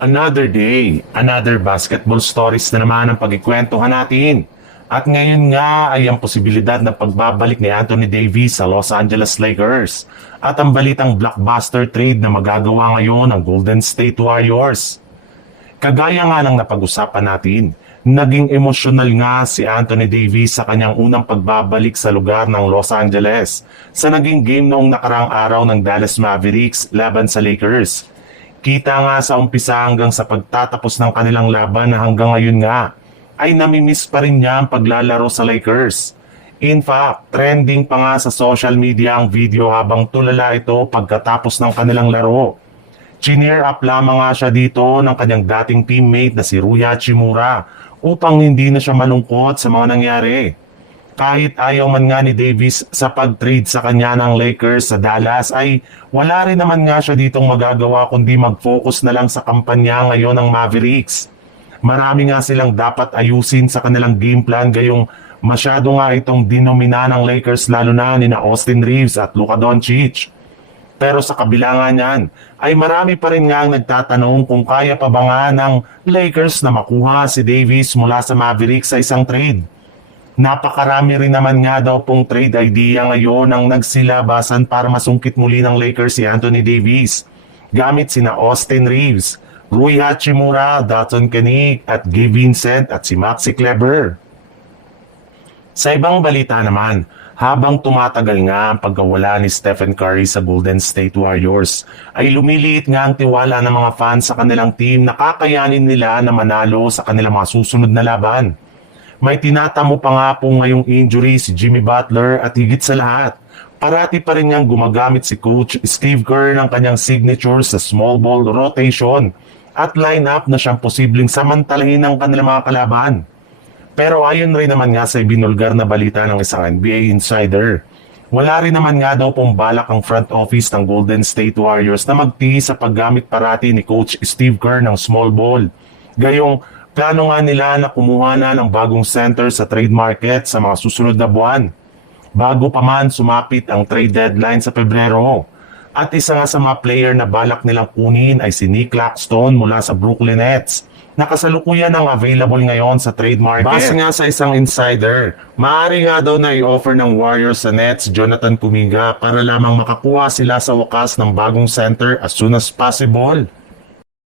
Another day, another basketball stories na naman ang pagkikwentuhan natin. At ngayon nga ay ang posibilidad ng pagbabalik ni Anthony Davis sa Los Angeles Lakers at ang balitang blockbuster trade na magagawa ngayon ng Golden State Warriors. Kagaya nga ng napag-usapan natin, naging emosyonal nga si Anthony Davis sa kanyang unang pagbabalik sa lugar ng Los Angeles sa naging game noong nakarang araw ng Dallas Mavericks laban sa Lakers. Kita nga sa umpisa hanggang sa pagtatapos ng kanilang laban na hanggang ngayon nga ay namimiss pa rin niya ang paglalaro sa Lakers. In fact, trending pa nga sa social media ang video habang tulala ito pagkatapos ng kanilang laro. Chineer up lamang nga siya dito ng kanyang dating teammate na si Rui Hachimura upang hindi na siya malungkot sa mga nangyari. Kahit ayaw man nga ni Davis sa pag-trade sa kanya ng Lakers sa Dallas ay wala rin naman nga siya ditong magagawa kundi mag-focus na lang sa kampanya ngayon ng Mavericks. Marami nga silang dapat ayusin sa kanilang game plan gayong masyado nga itong dinomina ng Lakers lalo na ni Austin Reeves at Luka Doncic. Pero sa kabila nga niyan ay marami pa rin nga ang nagtatanong kung kaya pa ba nga ng Lakers na makuha si Davis mula sa Mavericks sa isang trade. Napakarami rin naman nga daw pong trade idea ngayon ang nagsilabasan para masungkit muli ng Lakers si Anthony Davis. Gamit sina Austin Reeves, Rui Hachimura, Dalton Kenick at Gabe Vincent at si Maxi Kleber. Sa ibang balita naman, habang tumatagal nga ang pagkawala ni Stephen Curry sa Golden State Warriors, ay lumiliit nga ang tiwala ng mga fans sa kanilang team na kakayanin nila na manalo sa kanilang mga susunod na laban. May tinatamo pa nga po ngayong injury si Jimmy Butler at higit sa lahat, parati pa rin niyang gumagamit si Coach Steve Kerr ng kanyang signature sa small ball rotation at lineup na siyang posibleng samantalahin ng kanilang mga kalaban. Pero ayon rin naman nga sa ibinulgar na balita ng isang NBA insider, wala rin naman nga daw pong balak ang front office ng Golden State Warriors na magtiis sa paggamit parati ni Coach Steve Kerr ng small ball. Gayong plano nga nila na kumuha na ng bagong center sa trade market sa mga susunod na buwan, bago pa man sumapit ang trade deadline sa Pebrero. At isa nga sa mga player na balak nilang kunin ay si Nick Claxton mula sa Brooklyn Nets, na kasalukuyan ang available ngayon sa trade market. Base nga sa isang insider, maaari nga daw na i-offer ng Warriors sa Nets Jonathan Kuminga para lamang makakuha sila sa wakas ng bagong center as soon as possible.